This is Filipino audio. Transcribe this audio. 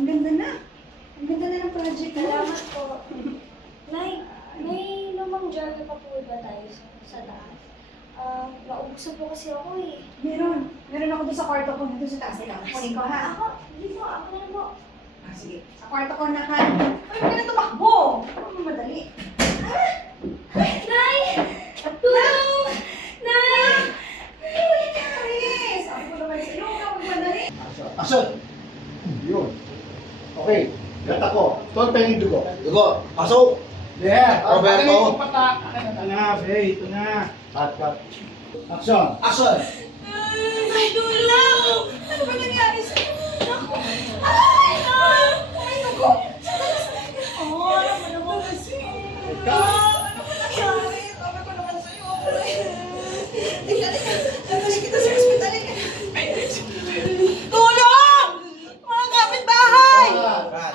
Ang ganda na. Ang ganda na ng project mo. Salamat po. Nay, may lumang jar pa po ba tayo sa taas? Naubusan po kasi ako eh. Meron. Meron ako doon sa kwarto ko. Doon sa taas nila. Kunin ko ha. Hindi po, ako na po. Ah, sige. Sa kwarto ko na ha. Ano ka na tumakbo? Ano madali? Nay! Tulong! Nay! Ano nangyari? Sabi ko naman sa'yo. Huwag kang magmadali. Action! Yun. Okay. Gata ko. Tuwan pa yung dugo. Dugo. Pasok! Yeah. Roberto. Ito na, Bey. Ito na. Cut, cut. Action! Action! Ay, tulong! Ano ba nangyari sa'yo? Naku! Ay! Ay, naku! Oh, ano ba naman kasi? Ano ba nangyari? Sabi ko naman sa'yo. Teka. Dadali kita sa ospital. Tulong! Mga kapitbahay! Cut.